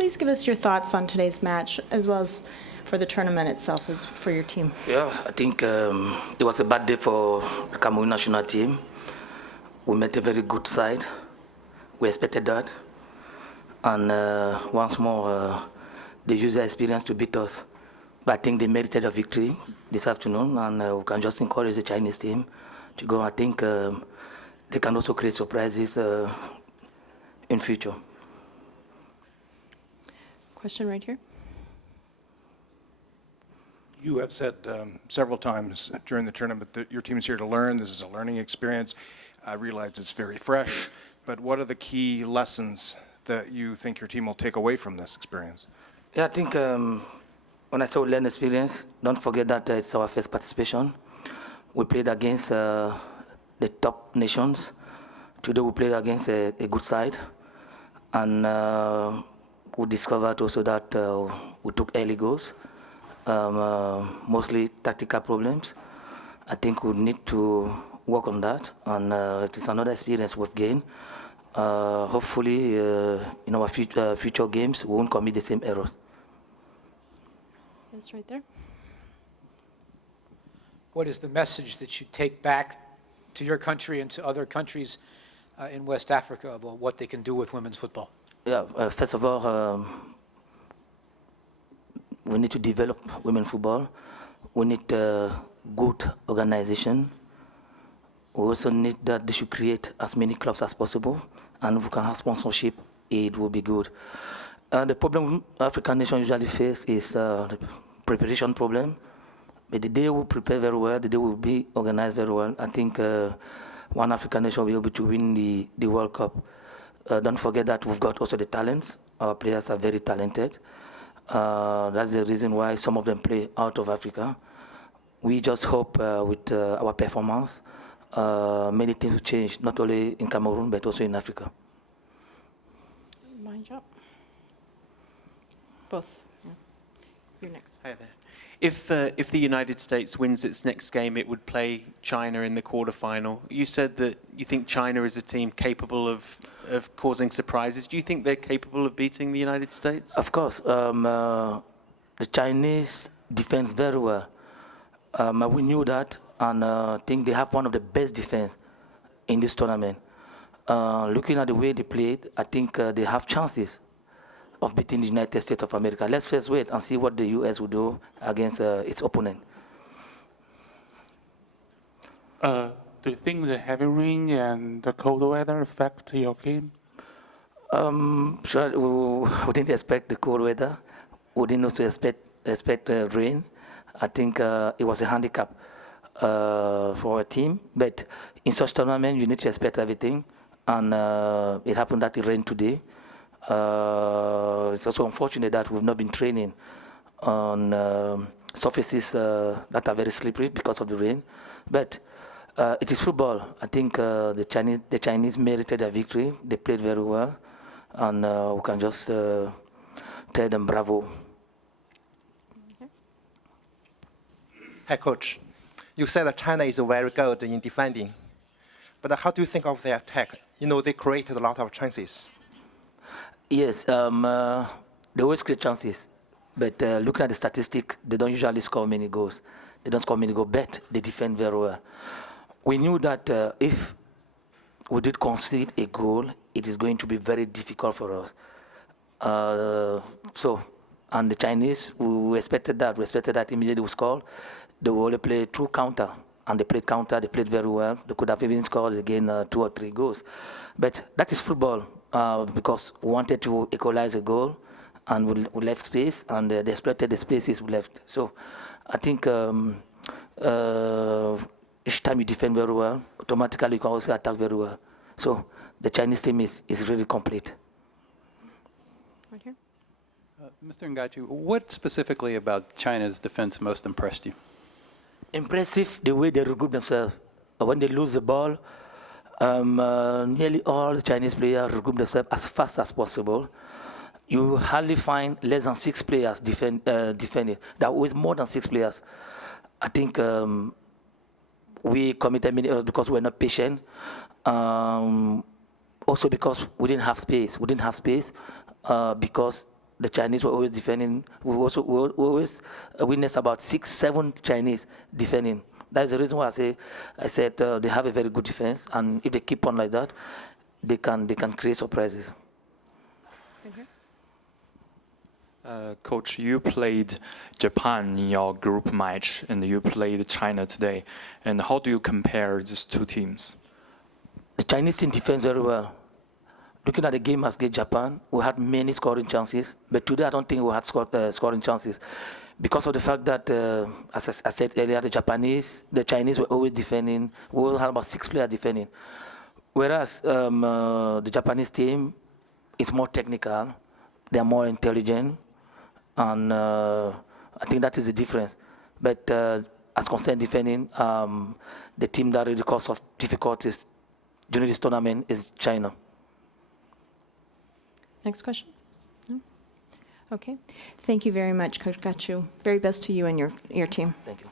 please give us your thoughts on today's match, as well as for the tournament itself, as for your team? Yeah, I think it was a bad day for the Cameroon national team. We met a very good side. We expected that. And once more, they used their experience to beat us. But I think they merited a victory this afternoon, and we can just encourage the Chinese team to go. I think they can also create surprises in future. Question right here. You have said several times during the tournament that your team is here to learn. This is a learning experience. I realize it's very fresh, but what are the key lessons that you think your team will take away from this experience? Yeah, I think when I say learn experience, don't forget that it's our first participation. We played against the top nations. Today we played against a good side, and we discovered also that we took early goals, mostly tactical problems. I think we need to work on that, and it is another experience we've gained. Hopefully, in our future games, we won't commit the same errors. Yes, right there. What is the message that you take back to your country and to other countries in West Africa about what they can do with women's football? Yeah, first of all, we need to develop women's football. We need good organization. We also need that they should create as many clubs as possible, and if we can have sponsorship, it will be good. The problem African nations usually face is the preparation problem. But the day we prepare very well, the day we will be organized very well, I think one African nation will be able to win the World Cup. Don't forget that we've got also the talents. Our players are very talented. That's the reason why some of them play out of Africa. We just hope with our performance, many things will change, not only in Cameroon, but also in Africa. Mind job. Both. Yeah. You're next. Hi there. If the United States wins its next game, it would play China in the quarterfinal. You said that you think China is a team capable of causing surprises. Do you think they're capable of beating the United States? Of course. The Chinese defense very well. We knew that, and I think they have one of the best defense in this tournament. Looking at the way they played, I think they have chances of beating the United States of America. Let's first wait and see what the U.S. will do against its opponent. Do you think the heavy rain and the cold weather affect your game? Sure, we didn't expect the cold weather. We didn't also expect rain. I think it was a handicap for a team. But in such tournament, you need to expect everything. And it happened that it rained today. It's also unfortunate that we've not been training on surfaces that are very slippery because of the rain. But it is football. I think the Chinese merited a victory. They played very well, and we can just tell them bravo. Hi, Coach. You said that China is very good in defending, but how do you think of their attack? You know, they created a lot of chances. Yes, they always create chances, but looking at the statistic, they don't usually score many goals. They don't score many goals, but they defend very well. We knew that if we did concede a goal, it is going to be very difficult for us. And the Chinese, we expected that. We expected that immediately we scored. They will only play through counter, and they played counter. They played very well. They could have even scored again 2 or 3 goals. But that is football. Because we wanted to equalize a goal, and we left space, and they exploited the spaces we left. So I think each time you defend very well, automatically you can also attack very well. So the Chinese team is really complete. Right here. Mr. Ngatu, what specifically about China's defense most impressed you? Impressive the way they regroup themselves. When they lose the ball, nearly all the Chinese players regroup themselves as fast as possible. You hardly find less than 6 players defending. There was more than 6 players. I think we committed many errors because we were not patient. Also because we didn't have space. We didn't have space because the Chinese were always defending. We always witness about 6, 7 Chinese defending. That's the reason why I said they have a very good defense, and if they keep on like that, they can create surprises. Coach, you played Japan in your group match, and you played China today. And how do you compare these two teams? The Chinese team defends very well. Looking at the game against Japan, we had many scoring chances, but today I don't think we had scoring chances because of the fact that, as I said earlier, the Chinese were always defending. We all had about 6 players defending, whereas the Japanese team is more technical, they are more intelligent, and I think that is the difference. But as concerned defending, the team that really cause of difficulties during this tournament is China. Next question? No? Okay. Thank you very much, Coach Gachu. Very best to you and your team. Thank you.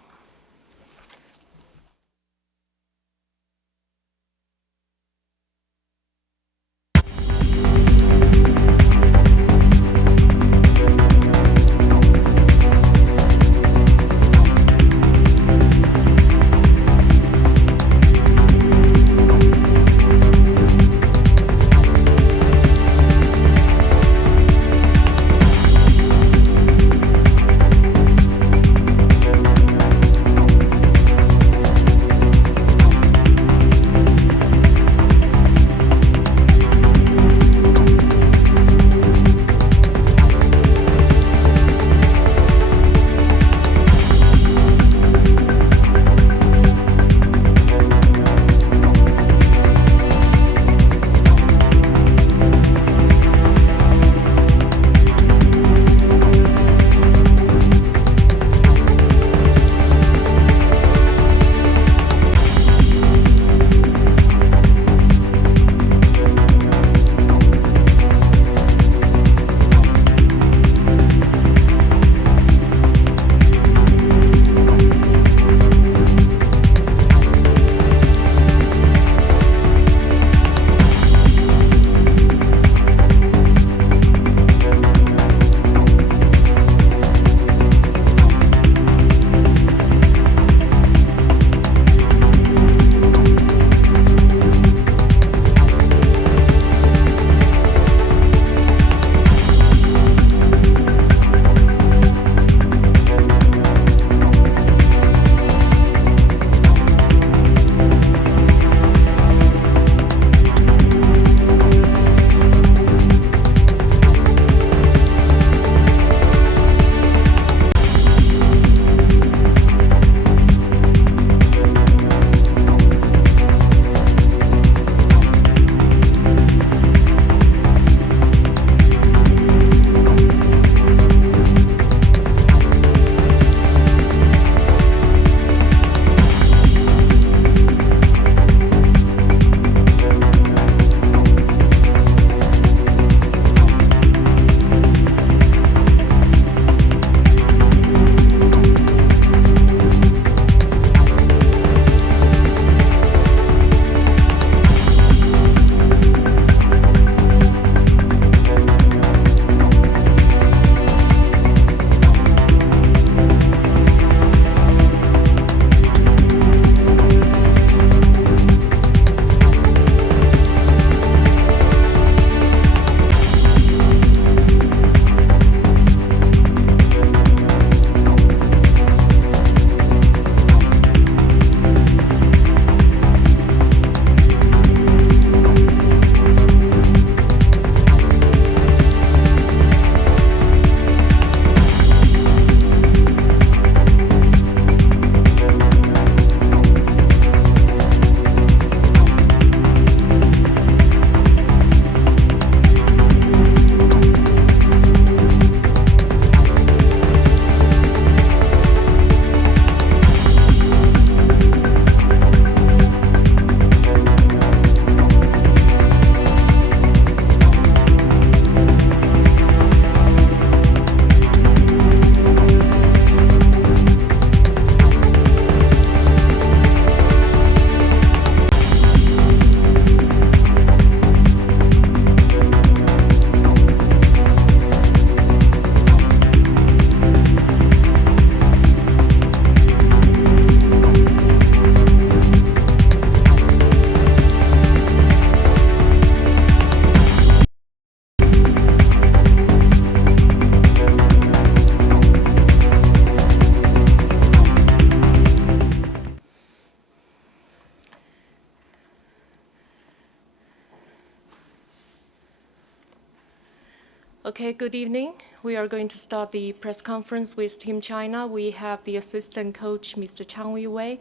Okay, good evening. We are going to start the press conference with Team China. We have the assistant coach, Mr. Chang Wei,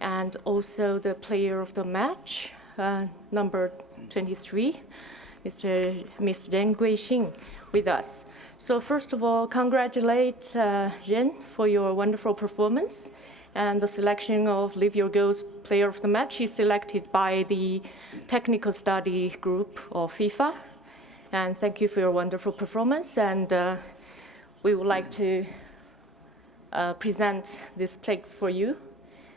and also the player of the match, number 23, Mr. Ren Guixing, with us. So first of all, congratulate Ren for your wonderful performance. And the selection of Live Your Goals Player of the Match is selected by the technical study group of FIFA. And thank you for your wonderful performance. And we would like to present this plaque for you.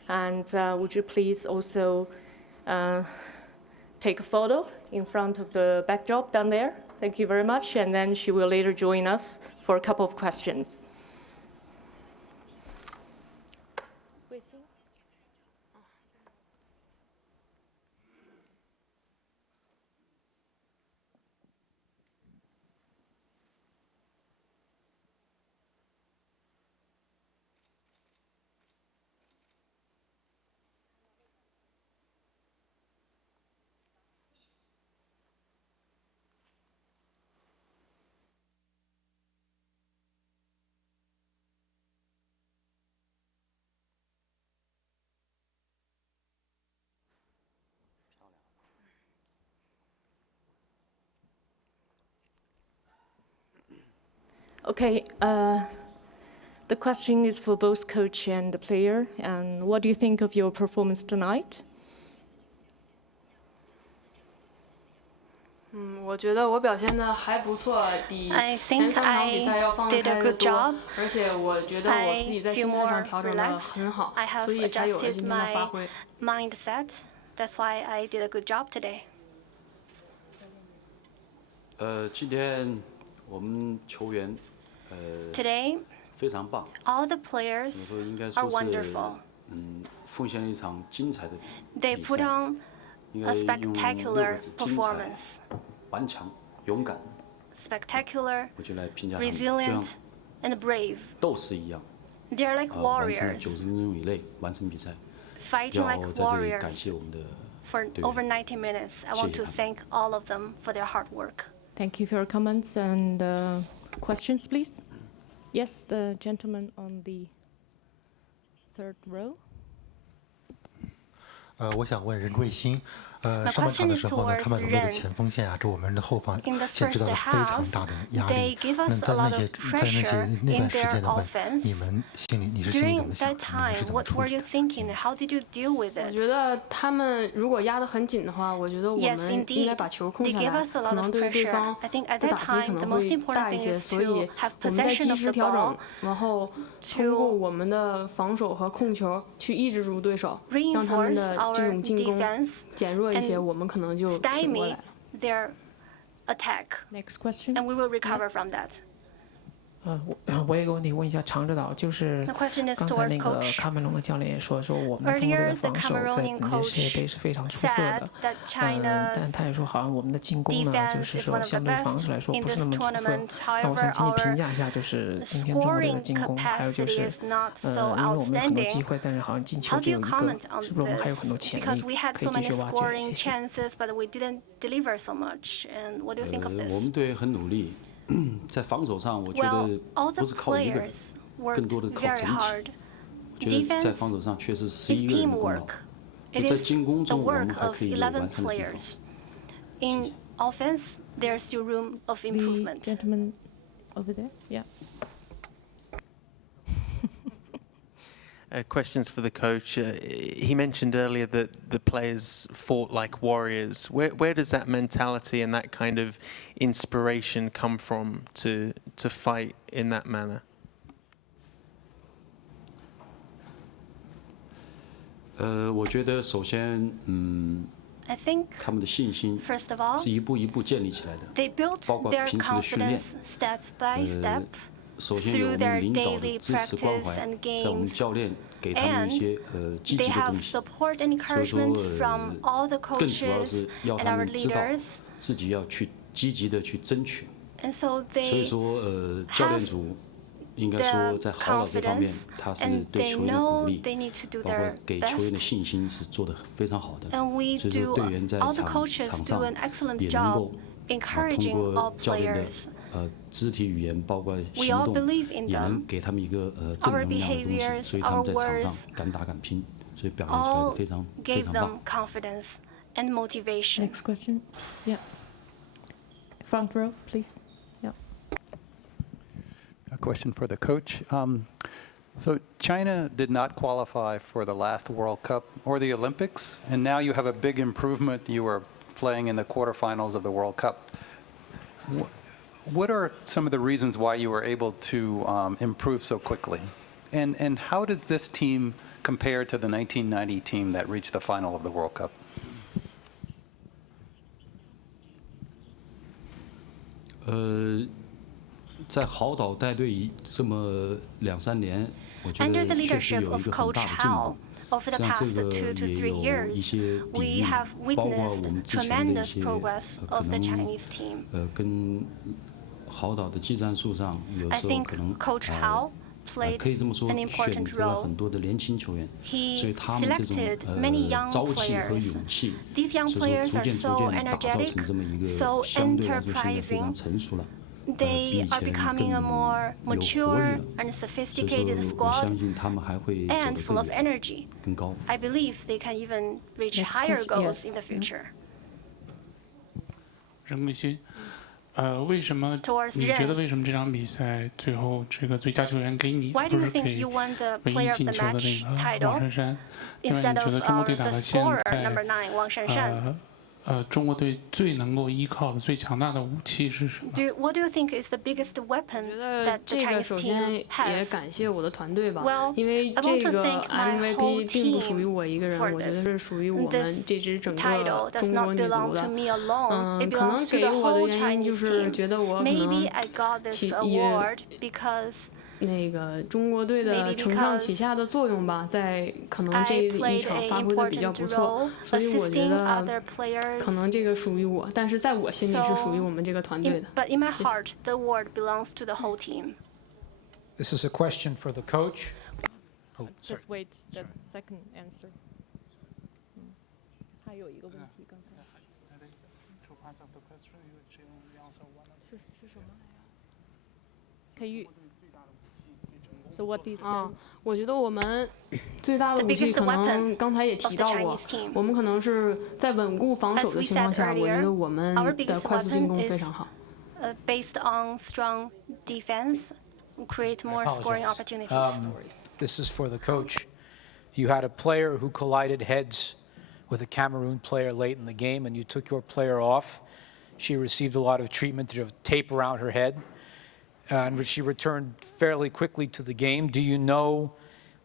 And would you please also take a photo in front of the backdrop down there? Thank you very much. And then she will later join us for a couple of questions. Okay, the question is for both coach and the player. And what do you think of your performance tonight? 我觉得我表现的还不错，比 I 前 think 3场比赛 I 要放得 did 开 a 得 good 多 job. 而且我觉得我自己在 I 心 feel 态上 more 调整得 relaxed. 很好 I，have 所以才有了 adjusted 今天的发 my 挥。 mindset. That's why I did a good job today. 今天我们球员 Today, 非常棒， all the 怎么 players 说应该 are 说是 wonderful. 奉献了一场精彩的 They 比 put 赛， on 应 a 该用6 spectacular 个字：精彩、 performance. 顽强、勇敢， Spectacular, 我就来评价他们，就 resilient, 像 and brave. 斗士一样， They're like 完成了 warriors, 90分钟以内完成比赛。 fighting 要 like 在这里感 warriors 谢我们的 for 队员 over 90 minutes. I want to 谢谢他们。 thank all of them for their hard work. Thank you for your comments and questions, please. Yes, the gentleman on the third row. 我想问任贵兴， My 上半场的 question is 时候呢， towards 他们的 Ren. 前锋线啊，对我们的后防 In the 线制造 first 了非常 half, 大的压 they 力。 give 那 us 在 a 那 lot 些 of 那 pressure 段 in 时间 their 的话， offense. 你们心里你是心里怎 During 么想 that 的？你们是 time, 怎么 what 处 were 理 you 的？ thinking? How did you deal with 我 it? 觉得他们如果压得很紧的话，我觉得我 Yes, 们应该 indeed. 把球控 They 下 gave 来， us a 可 lot 能 of 对于对 pressure. 方 I think at 的 that 打击可 time, the 能 most 会 important 大一 thing 些， is 所以 to have 我们在 possession 及 of 时 the 调整 ball,，然后通过我们的防守和控球去抑制住对手，让他们 reinforce 的这 our 种进攻 defense 减弱一些， and 我们可能就挺过 stymie 来了。 their attack. Next question. And we will recover Yes. from that. 我有个问题问一下常指导，就是 The question is 刚才 towards 那个 coach. 喀麦隆的教练也说我们中国队 Earlier, 的 the 防守在 Cameroonian 本届世界杯 coach 是非常出色 said 的， that China's 但他也说好像我们的进攻呢，就 defense 是 is 说 one of the 相对防 best 守来说 in 不是 this 那么出色。 tournament. 那我想 However, 请你评 our 价一下，就是今天中国队的 scoring 进攻，还有就 capacity 是 is not so 因为我们有很多机 outstanding. 会，但是好像进球 How 只 do 有 you 一个， comment on 是不是我们还有很多 this? 潜力 Because we had 可以 so 继 many 续挖掘？ scoring 谢谢。 chances, but we didn't deliver so much. And what do you think of 我 this? 们队很努力，在防守上我觉 Well, 得 all the 不是靠一个人， players 更 worked 多的靠 very 整体。 hard. 我觉得在 Defense 防守上确实 is 11个人的功劳 teamwork.，It 在 is 进攻 the 中我们 work 还 of 可以有 11完善的地方。 players. In offense, there's still room of The improvement. gentleman over there. Yeah. Questions for the coach. He mentioned earlier that the players fought like warriors. Where does that mentality and that kind of inspiration come from to fight in that manner? 我觉得首先， I think 他们的信心 first of all, 是一步一步建立起来的。 they built 包括 their 平时的训练 confidence step by step 首先有我 through their 们领导 daily 的支持关 practice 怀， and 在我们 games. 教练给他们一些积极 They 的 have 东西。 support and 所以说 encouragement from all the 更主要 coaches 是要 and 他 our 们知道 leaders. 自己要去积极的去争取。 And so 所以 they 说教练组应该说在好导这方面， confidence 他是 and 对 they 球员的 know 鼓励， they need to do 包括 their 给球员的 best. 信心是做得非常好的。 And we 所以说 do 队员在 all the 场 coaches 场 do 上 an excellent 也能够 job encouraging 通 all 过教练的 players. 肢体语言，包括 We 行 all 动， believe in 也能 them. 给他们一个正 Our 能量的东西， behaviors, 所以他们在场 our 上 words 敢打敢拼，所以表现出来的 all 非常 gave 棒 them。confidence and motivation. Next question. Yeah. Front row, please. Yeah. A question for the coach. So China did not qualify for the last World Cup or the Olympics, and now you have a big improvement. You are playing in the quarterfinals of the World Cup. What are some of the reasons why you were able to improve so quickly? And how does this team compare to the 1990 team that reached the final of the World Cup? 在豪岛带队这么2-3年，我觉 Under the 得确实 leadership 有一 of 个很 Coach 大的进 Hao, 步。 over the 像 past 这个 2 to 3也有一 years, 些底 we 蕴， have 包括 witnessed 我们之前的一 tremendous 些 progress 可 of the 能 Chinese team. 跟豪岛的技战术上，有 I 时候 think 可能 Coach Hao played 可以这么说， an 选 important 择了 role. 很多的年轻球员，所 He 以他们这种 selected many young 朝气和 players. 勇气， These young 所以 players 说 are 逐 so 渐打造 energetic, 成这么一个 so 相对来说现在非常 enterprising. 成熟了，比 They 以 are 前 becoming a 更 more 有活力 mature 了。 and 所以 sophisticated 说，我 squad 相信他们还会走 and 得 full 更 of 远、 energy. 更高。 I believe they can even reach Next higher question. goals Yes. in the future. 任贵欣，为什么 Towards 你觉得 Ren. 为什么这场比赛最后这个最佳球员给你， Why 不 do you 是 think 给 you won the 唯一 player of 进 the 球的 match 那个 title 王珊珊？因为 instead 你觉 of 得中国队打 the 到现 scorer 在 number 9 Wang Shanshan? 中国队最能够依靠的、最强大的武器是什么？ What do you think is the biggest weapon 觉得 that the 这个 Chinese 首先 team 也 has? 感谢我的团队吧 Well, 因为 I 这 want to 个 thank my whole MVP 并不属于 team 我一个人， for 我觉得 this. 是属于我们 This 这支整 title 个 does 中国 not 女足 belong 的 to。me alone. It 可能 belongs to 给 the 我的 whole 原因就 Chinese 是 team. 觉得我可 Maybe 能 I got this 也 award because 那个中国队的 Maybe 承上 because 启下的作用吧，在可能 I 这一 played 场 an 发挥的比较 important 不错 role，所以我觉 assisting 得 other players. 可能这个属于我，但是在我心里是属于我们这个团队的。 But in my heart, the award belongs to the whole team. This is a question for the coach. Oh, sorry. Just wait the second answer. 还有一个问题刚才。是什么？Can you? So what is the? 我觉得我们最大的 The 武器 biggest 可能 weapon 刚才也 of 提 the 到过 Chinese team. 我们可能是在稳固防守 As 的 we 情况 said 下，我觉 earlier, 得我们 our 的 biggest 快速进攻 weapon 非 is 常好。 based on strong defense, create more scoring opportunities. This is for the coach. You had a player who collided heads with a Cameroon player late in the game, and you took your player off. She received a lot of treatment to tape around her head, and she returned fairly quickly to the game. Do you know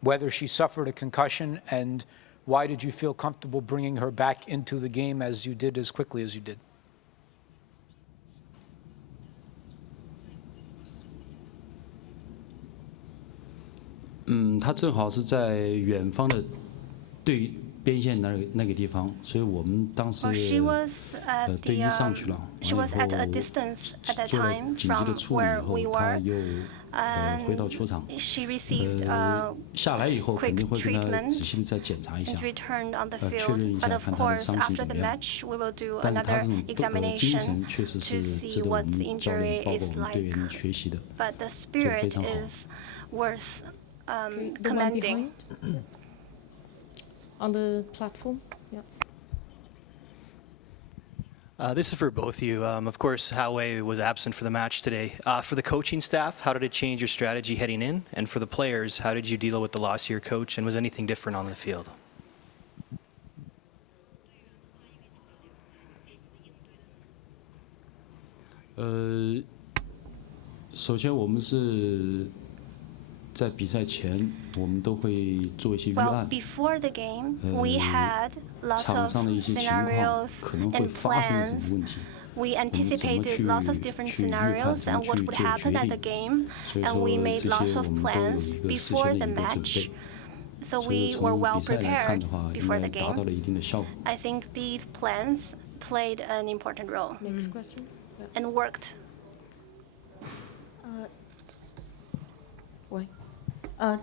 whether she suffered a concussion, and why did you feel comfortable bringing her back into the game as you did, as quickly as you did? 他正好是在远方的对边线那个地方，所以我们当时 She was at 队医上去了， she 完 was 了 at a 以后 distance at that 做了 time 紧急的 from 处理 where 以 we 后，他 were. 又回到球场。 She received 下来以后肯 quick 定会跟他 treatment 仔细的再检查一下， and returned on the 确 field. 认一 But 下 of 看他的 course, 伤情 after 怎 the 么样。 match, we will do 但是他 another 这种精 examination 神确实 to 是 see 值得我 what 们 the 教练 injury 包括 is 我们队 like. 员学习的。 But the 非 spirit 常好。 is worth The one commending. behind? On the platform? Yeah. This is for both of you. Of course, Hao Wei was absent for the match today. For the coaching staff, how did it change your strategy heading in? And for the players, how did you deal with the loss of your coach? And was anything different on the field? 首先我们是在比赛前，我们都会做一些预 Well, 案。 before the game, we had lots 场 of 上的一些情况 scenarios 可能会 and 发生什么 plans. 问题， We 我们怎么 anticipated 去 lots of different 去预判， scenarios 怎么 and 去 what 做 would 决 happen at the 定。 game, 所以 and we 说 made 这 lots 些我 of 们都有 plans 一个事 before 先的 the 一个准 match. 备。 So 所以 we were 从 well 比赛来看 prepared 的话，应 before 该 the 达到 game. 了一定的效果。 I think these plans played an important role Next question. and worked. 喂。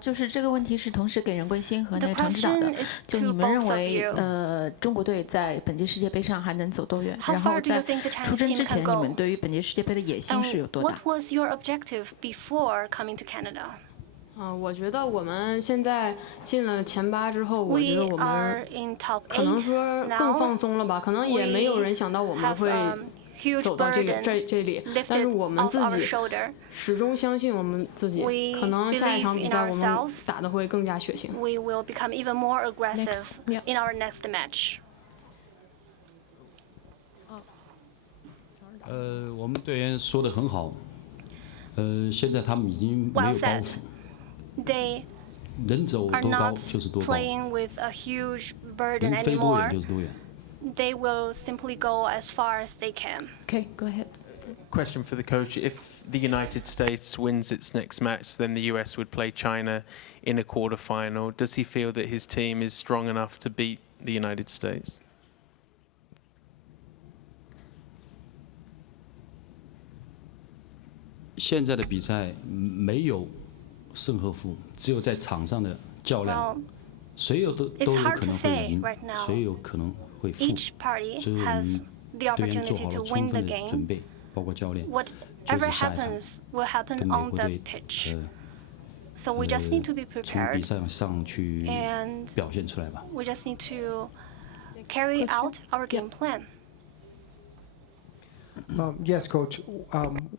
就是这个问题是同时给任贵欣和那 The 个常指导的 question is， 就 to 你们认 both of 为 you. 中国队在本届世界杯上还能走多远？ How 然后 far do you 在 think the Chinese 出征 team 之 can 前， go? 你们对于本届世界杯的野心是有多大 What was your objective before coming to Canada? 我觉得我们现在进了前8之后，我觉得 We 我 are 们 in top 可能 8说 now. 更放松了吧，可能也没有人想到我们 have 会 huge 走到这 burden 里，但是 lifted 我们 off 自 our 己 shoulder. 始终相信我们自己， We 可能下一场比赛 believe 我 in 们 ourselves. 打得会更加血腥。 We will become even more aggressive Next, yeah. in our next match. 我们队员说得很好，现在他们已经没 Well 有包 said. 袱， They 能走 are 多高 not 就是多高， playing with a huge burden 能飞多远 anymore. 就是多远。 They will simply go as far as they can. Okay, go ahead. Question for the coach. If the United States wins its next match, then the US would play China in a quarter-final. Does he feel that his team is strong enough to beat the United States? 现在的比赛没有胜和负，只有在场上的较量， Well, 谁有都 it's 有 hard 可 to 能会 say 赢 right，now. 谁有可能会负。 Each party 所以我 has 们 the 队员做 opportunity 好 to 了 win 充 the 分的准 game. 备，包括教练，就 Whatever 是下一场 happens will happen 跟美 on 国 the 队 pitch. So we just need to be 从比 prepared. 赛上去 And 表现出来吧。 we just need to carry out our game plan. Yes, Coach.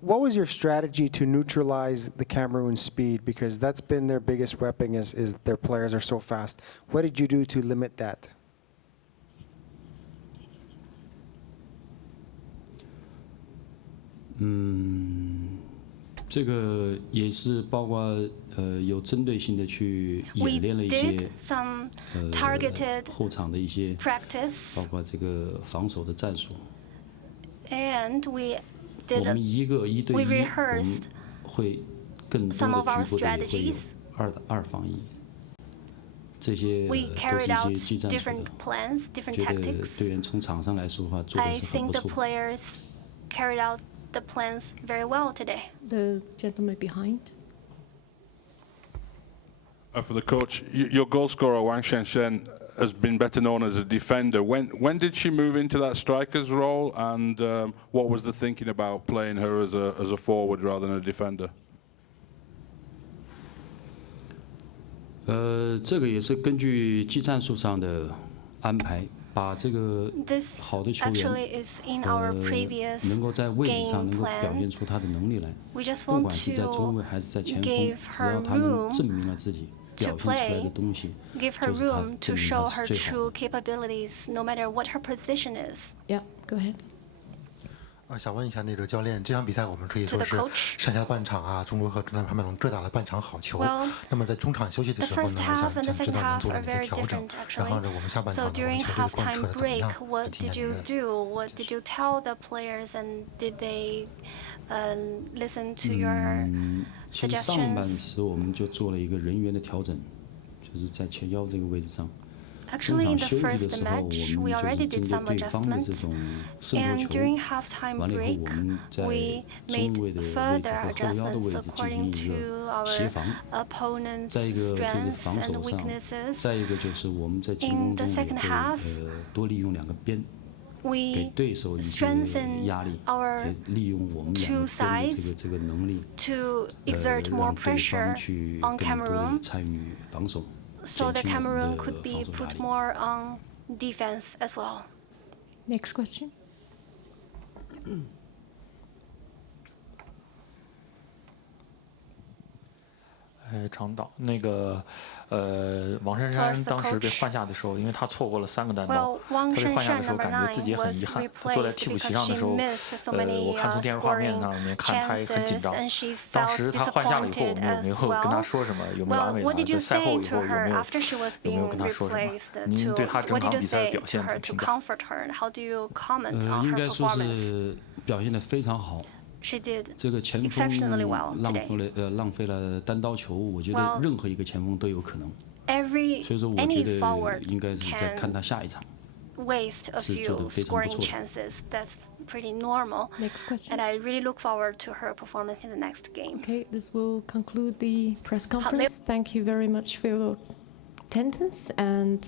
What was your strategy to neutralize the Cameroon speed? Because that's been their biggest weapon is their players are so fast. What did you do to limit that? 这个也是包括有针对性的去 We 演练了一 did 些 some targeted 后场的一些 practice. 包括这个防守的战术。 And we 我 did 们一个一对 we 一，我们 rehearsed 会更多 some of 的 our 局部的也会有 strategies. 二防一，这些 We 都 carried 是一 out 些技战术 different 的。 plans, different 觉得 tactics. 队员从场上来说的话，做的 I 是很 think 不 the 错的。 players carried out the plans very well today. The gentleman behind. For the coach, your goal scorer Wang Shenshen has been better known as a defender. When did she move into that striker's role, and what was the thinking about playing her as a forward rather than a defender? 这个也是根据技战术上的安排，把这个 This 好的球 actually 员 is in our previous 能够在位置上 game 能够表 plan. 现出他的能力来， We just 不 want 管是在中卫还是在前锋， give 只要 her 他能 room 证明了自己 to 表现出来 play, 的东西， give her 就是他 room to 证明 show 他 her 是最好 true 的。 capabilities, no matter what her position is. Yeah, go ahead. 想问一下那个教练，这场比赛我们可以 To 说 the 是 coach. 上下半场啊，中国和中南帕梅隆各打了半场好球。 Well, 那么在中场休息的 The 时候 first 呢， half 想 and the 知 second 道您 half 做了 are 哪些 very 调整 different,，然后 actually. 呢，我们下半 So 场呢，我们 during 球队贯彻 halftime 的怎么 break, 样？ what 体 did 验 you 您的 do? What did you tell the players, and did they listen to your 其实上半 suggestions? 时我们就做了一个人员的调整，就是在前腰这个位置上。 Actually, 中 in 场 the 休息的 first 时候，我 match, 们 we 就 already 是 did 针 some 对对方的这 adjustments. 种胜 And 负球， during halftime 完了以后 break, 我们在 we 中 made 卫的位置 further 和后腰的 adjustments 位置进 according 行一 to 个协 our 防。 opponent's 再一个，这是 strengths 防 and 守上； weaknesses. 再一个就是我们在进 In 攻 the 中也 second 会 half, 多利用两个边，给 We 对手一些 strengthen 压力， our 也利用我们两 two 个边的 sides 这个能力， to exert more 让对 pressure 方去 on 更多的 Cameroon 参与防守， so 减 that 轻我们 Cameroon 的 could be 防守压 put 力。 more on defense as well. Next question. 长岛那个王珊 Towards 珊 the 当时被 coach. 换下的时候，因为她错过了3个单刀 Well,，Wang 她被换下的 Shenshen, 时候 number 感觉自己 9, 很遗 was 憾。她坐在 replaced 替补席 because 上的 she 时候， missed so 我 many 看从电视画面 scoring 上面看她也很紧 chances, 张 and she。当 felt 时她换下了以后，我 disappointed 们有没 as 有跟她 well. 说什么？有没有安 Well, 慰 what 她？ did 在 you 赛后 say 以 to 后有没 her 有 after she was 有没有 being 跟她说什么？ replaced? 您 To 对她整 what did 场 you 比赛的 say 表 to 现怎 her 么 to 评价？ comfort her? And how do you comment on 应 her 该说 performance? 是表现得非常好。 She did 这个前锋 exceptionally well 浪费了单刀球，我觉 Well, 得任何一个前锋都有可能。 every 所以说，我觉 any 得 forward 应该是在看 can 他下一场。waste a 是做 few 得非常不 scoring 错的。 chances. That's pretty normal. Next question. And I really look forward to her performance in the next game. Okay, this will conclude the press conference. Thank you very much for your attendance, and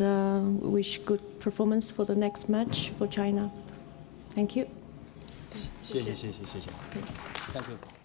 wish good performance for the next match for China. Thank you. 谢谢。Thank you.